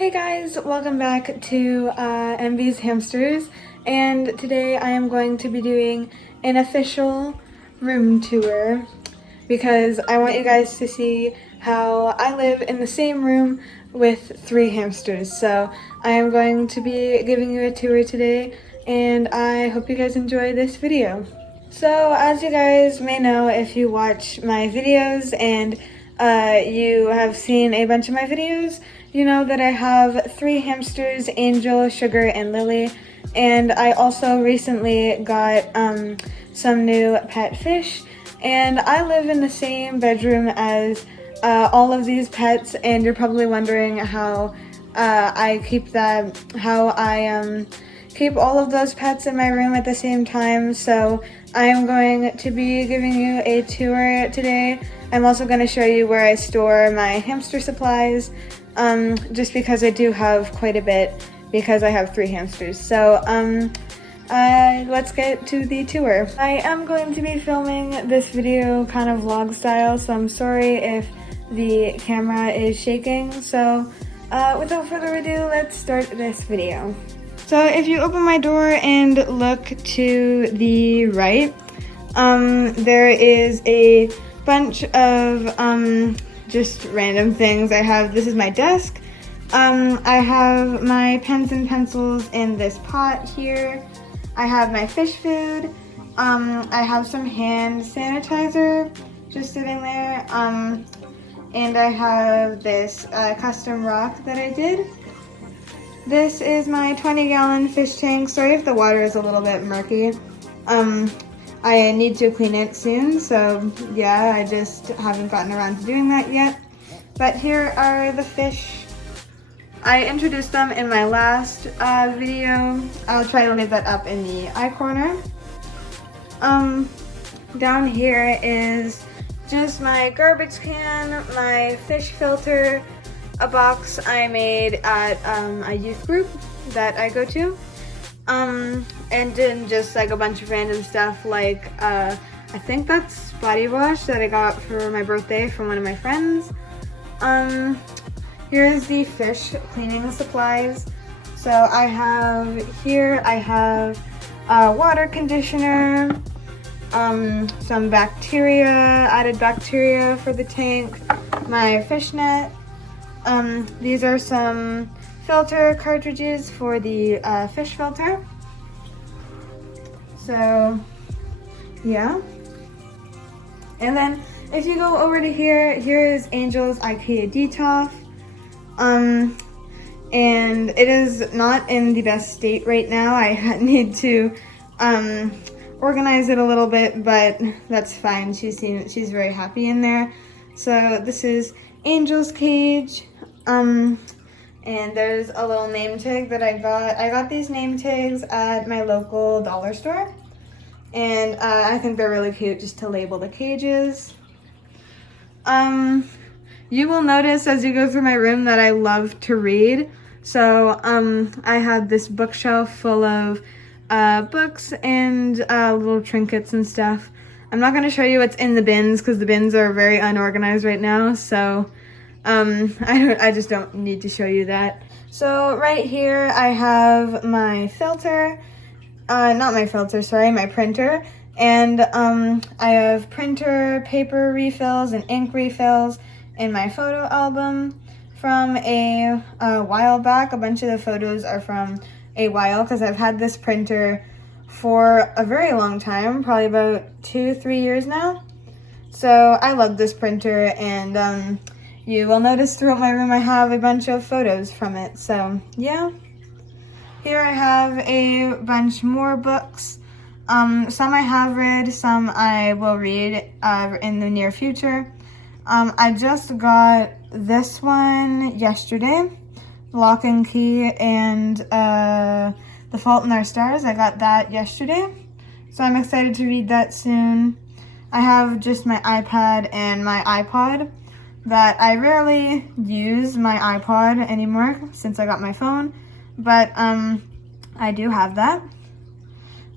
Hey guys, welcome back to MV's Hamsters, and today I am going to be doing an official room tour because I want you guys to see how I live in the same room with 3 hamsters. So I am going to be giving you a tour today, and I hope you guys enjoy this video. So as you guys may know, if you watch my videos and you have seen a bunch of my videos, you know that I have 3 hamsters, Angel, Sugar, and Lily. And I also recently got some new pet fish. And I live in the same bedroom as all of these pets, and you're probably wondering how I keep keep all of those pets in my room at the same time. So I am going to be giving you a tour today. I'm also going to show you where I store my hamster supplies, just because I do have quite a bit because I have 3 hamsters. So let's get to the tour. I am going to be filming this video kind of vlog style, so I'm sorry if the camera is shaking. So without further ado, let's start this video. So if you open my door and look to the right, there is a bunch of just random things. This is my desk. I have my pens and pencils in this pot here. I have my fish food. I have some hand sanitizer just sitting there. And I have this custom rock that I did. This is my 20-gallon fish tank. Sorry if the water is a little bit murky. I need to clean it soon, so yeah, I just haven't gotten around to doing that yet. But here are the fish. I introduced them in my last video. I'll try to leave that up in the eye corner. Down here is just my garbage can, my fish filter, a box I made at a youth group that I go to. And then just like a bunch of random stuff like, I think that's body wash that I got for my birthday from one of my friends. Here's the fish cleaning supplies. So I have water conditioner, some added bacteria for the tank, my fish net. These are some filter cartridges for the fish filter. So yeah, and then if you go over to here is Angel's IKEA Detolf, and it is not in the best state right now. I need to organize it a little bit, but that's fine. She's very happy in there. So this is Angel's cage. And there's a little name tag that I got. I got these name tags at my local dollar store. And I think they're really cute just to label the cages. You will notice as you go through my room that I love to read. So I have this bookshelf full of books and little trinkets and stuff. I'm not going to show you what's in the bins because the bins are very unorganized right now. So I just don't need to show you that. So right here I have my filter, my printer, and I have printer paper refills and ink refills in my photo album from a while back. A bunch of the photos are from a while because I've had this printer for a very long time, probably about 2-3 years now. So I love this printer, and you will notice throughout my room I have a bunch of photos from it. So yeah, here I have a bunch more books. Some I have read, some I will read in the near future. I just got this one yesterday, Lock and Key and The Fault in Our Stars. I got that yesterday, so I'm excited to read that soon. I have just my iPad and my iPod. That I rarely use my iPod anymore since I got my phone, but I do have that.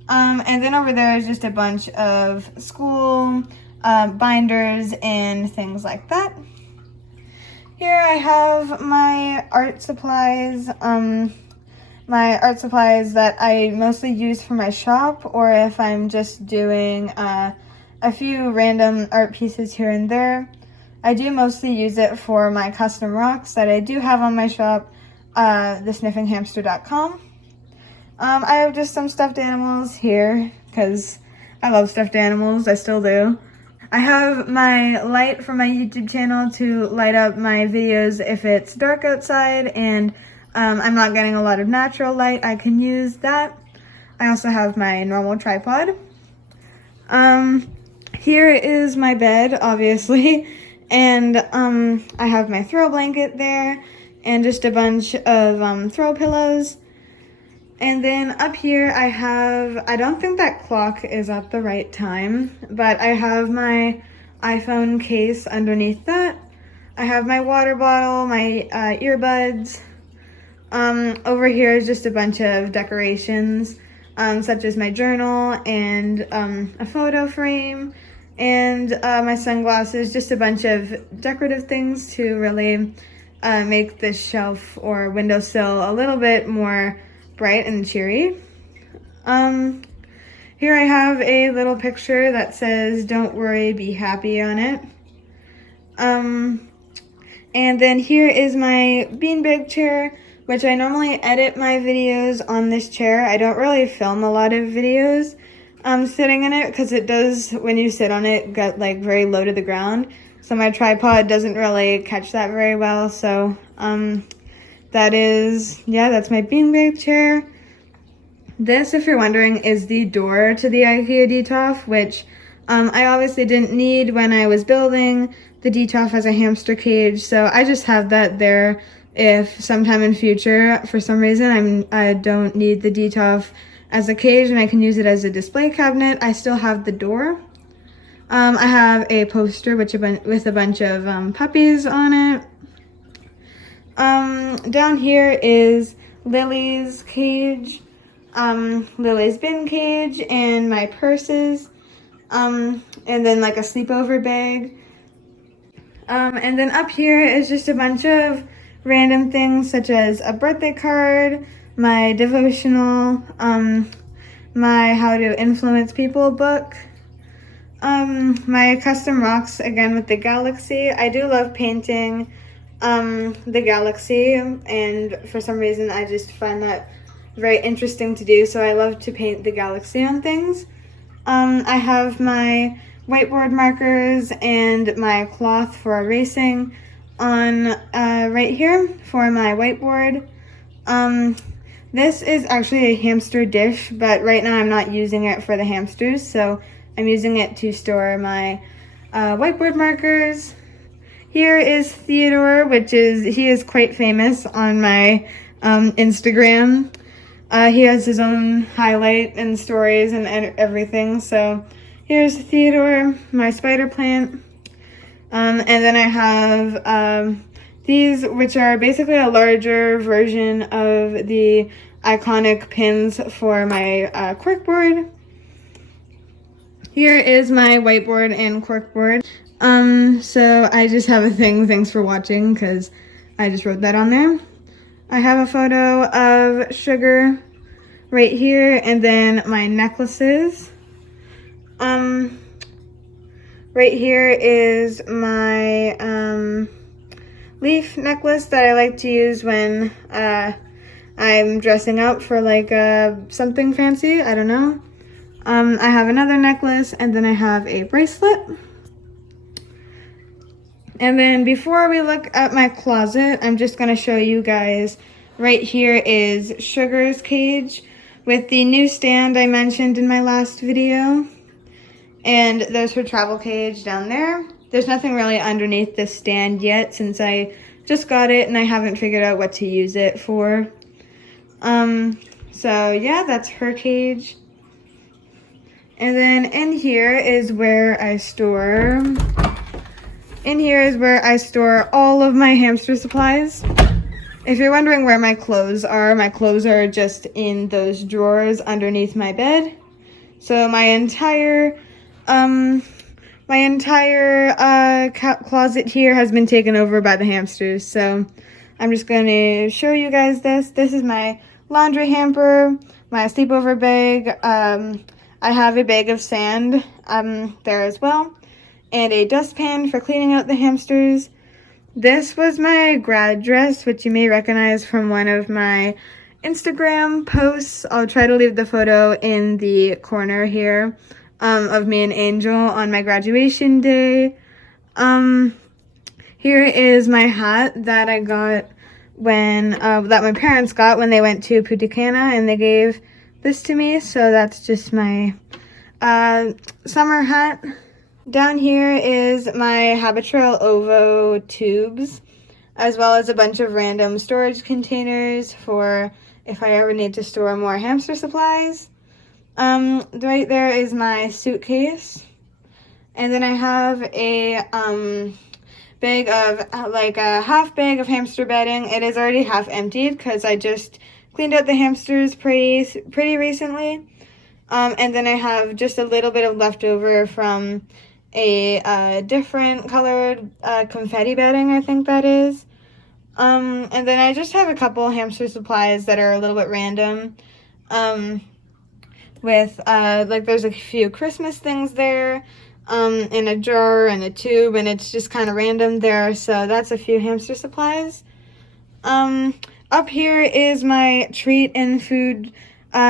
And then over there is just a bunch of school binders and things like that. Here I have my art supplies, that I mostly use for my shop, or if I'm just doing a few random art pieces here and there. I do mostly use it for my custom rocks that I do have on my shop, thesniffinghamster.com. I have just some stuffed animals here because I love stuffed animals. I still do. I have my light from my YouTube channel to light up my videos if it's dark outside and I'm not getting a lot of natural light. I can use that. I also have my normal tripod. Here is my bed, obviously, and I have my throw blanket there and just a bunch of throw pillows. And then up here I don't think that clock is at the right time, but I have my iPhone case underneath that. I have my water bottle, my earbuds. Over here is just a bunch of decorations, such as my journal and a photo frame and my sunglasses, just a bunch of decorative things to really make this shelf or windowsill a little bit more bright and cheery. Here I have a little picture that says, "Don't worry, be happy" on it. And then here is my beanbag chair, which I normally edit my videos on this chair. I don't really film a lot of videos sitting in it because it does, when you sit on it, get like very low to the ground. So my tripod doesn't really catch that very well. So that's my beanbag chair. This, if you're wondering, is the door to the IKEA Detolf, which I obviously didn't need when I was building the Detolf as a hamster cage. So I just have that there if sometime in future, for some reason, I don't need the Detolf as a cage and I can use it as a display cabinet. I still have the door. I have a poster with a bunch of puppies on it. Down here is Lily's cage, Lily's bin cage, and my purses, and then like a sleepover bag. And then up here is just a bunch of random things such as a birthday card, my devotional, my How to Influence People book, my custom rocks, again with the galaxy. I do love painting the galaxy, and for some reason I just find that very interesting to do, so I love to paint the galaxy on things. I have my whiteboard markers and my cloth for erasing on right here for my whiteboard. This is actually a hamster dish, but right now I'm not using it for the hamsters, so I'm using it to store my whiteboard markers. Here is Theodore, he is quite famous on my Instagram. He has his own highlight and stories and everything. So here's Theodore, my spider plant. And then I have these, which are basically a larger version of the iconic pins for my corkboard. Here is my whiteboard and corkboard. So I just have a thing, thanks for watching, because I just wrote that on there. I have a photo of Sugar right here, and then my necklaces. Right here is my leaf necklace that I like to use when I'm dressing up for like something fancy, I don't know. I have another necklace, and then I have a bracelet. And then before we look at my closet, I'm just going to show you guys, right here is Sugar's cage with the new stand I mentioned in my last video. And there's her travel cage down there. There's nothing really underneath this stand yet since I just got it and I haven't figured out what to use it for. So yeah, that's her cage. And then in here is where I store all of my hamster supplies. If you're wondering where my clothes are just in those drawers underneath my bed. So my entire my entire closet here has been taken over by the hamsters. So I'm just going to show you guys this. This is my laundry hamper, my sleepover bag. I have a bag of sand there as well, and a dustpan for cleaning out the hamsters. This was my grad dress, which you may recognize from one of my Instagram posts. I'll try to leave the photo in the corner here of me and Angel on my graduation day. Here is my hat that I got when, that my parents got when they went to Punta Cana, and they gave this to me. So that's just my summer hat. Down here is my Habitrail Ovo tubes, as well as a bunch of random storage containers for if I ever need to store more hamster supplies. Right there is my suitcase. And then I have a bag of, like a half bag of hamster bedding. It is already half emptied because I just cleaned out the hamsters pretty recently. And then I have just a little bit of leftover from a different colored confetti bedding, I think that is. And then I just have a couple hamster supplies that are a little bit random. With like there's a few Christmas things there, in a jar and a tube, and it's just kind of random there. So that's a few hamster supplies. Up here is my treat and food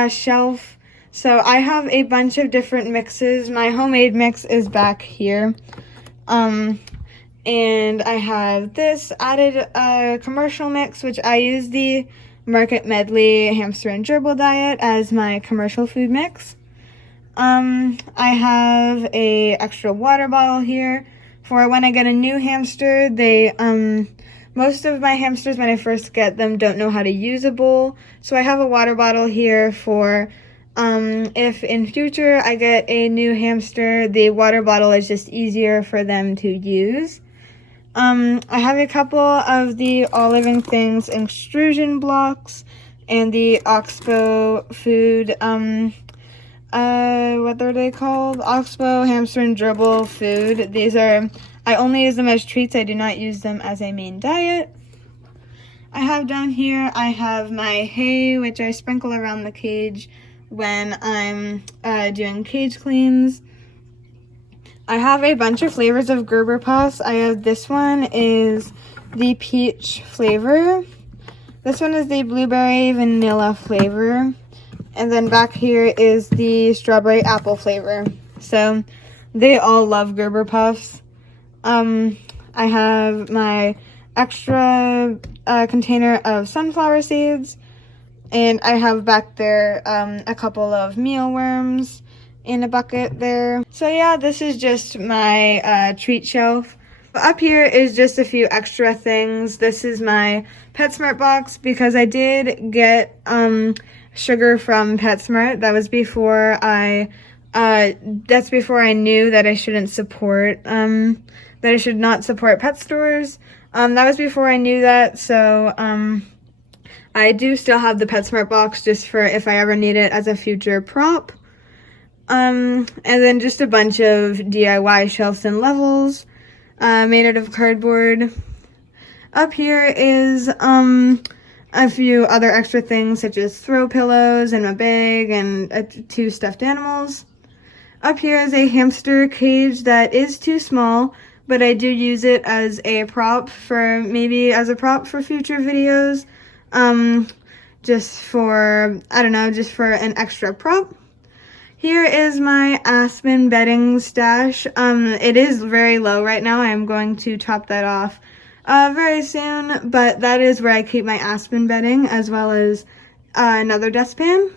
shelf. So I have a bunch of different mixes. My homemade mix is back here. And I have this added commercial mix, which I use the Market Medley Hamster and Gerbil Diet as my commercial food mix. I have a extra water bottle here for when I get a new hamster. They, most of my hamsters when I first get them don't know how to use a bowl. So I have a water bottle here for if in future I get a new hamster, the water bottle is just easier for them to use. I have a couple of the All Living Things extrusion blocks and the Oxbow food, what are they called? Oxbow Hamster and Gerbil food. These are, I only use them as treats. I do not use them as a main diet. I have down here, I have my hay, which I sprinkle around the cage when I'm doing cage cleans. I have a bunch of flavors of Gerber Puffs. I have this one is the peach flavor. This one is the blueberry vanilla flavor. And then back here is the strawberry apple flavor. So they all love Gerber Puffs. I have my extra container of sunflower seeds. And I have back there a couple of mealworms in a bucket there. So yeah, this is just my treat shelf. Up here is just a few extra things. This is my PetSmart box because I did get sugar from PetSmart. That was before that's before I knew that I shouldn't support, that I should not support pet stores. That was before I knew that, so I do still have the PetSmart box just for if I ever need it as a future prop. And then just a bunch of DIY shelves and levels made out of cardboard. Up here is a few other extra things such as throw pillows and a bag and 2 stuffed animals. Up here is a hamster cage that is too small, but I do use it as a prop for future videos. Just for, I don't know, just for an extra prop. Here is my aspen bedding stash. It is very low right now. I am going to top that off very soon, but that is where I keep my aspen bedding as well as another dustpan.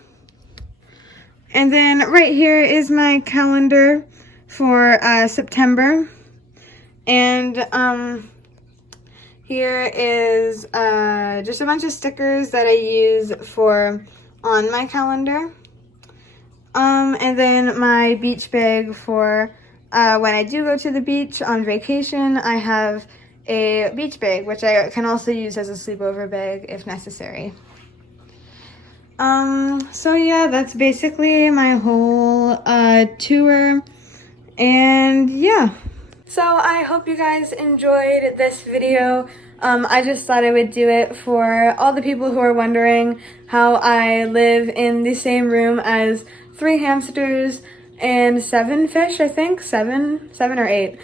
And then right here is my calendar for September. And here is just a bunch of stickers that I use for on my calendar. And then my beach bag for when I do go to the beach on vacation. I have a beach bag, which I can also use as a sleepover bag if necessary. So yeah, that's basically my whole tour. And yeah. So I hope you guys enjoyed this video. I just thought I would do it for all the people who are wondering how I live in the same room as 3 hamsters and 7 fish, I think. 7 or 8.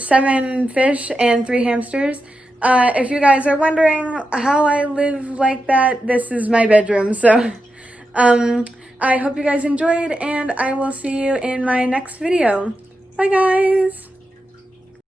7 fish and 3 hamsters. If you guys are wondering how I live like that, this is my bedroom. So I hope you guys enjoyed, and I will see you in my next video. Bye guys!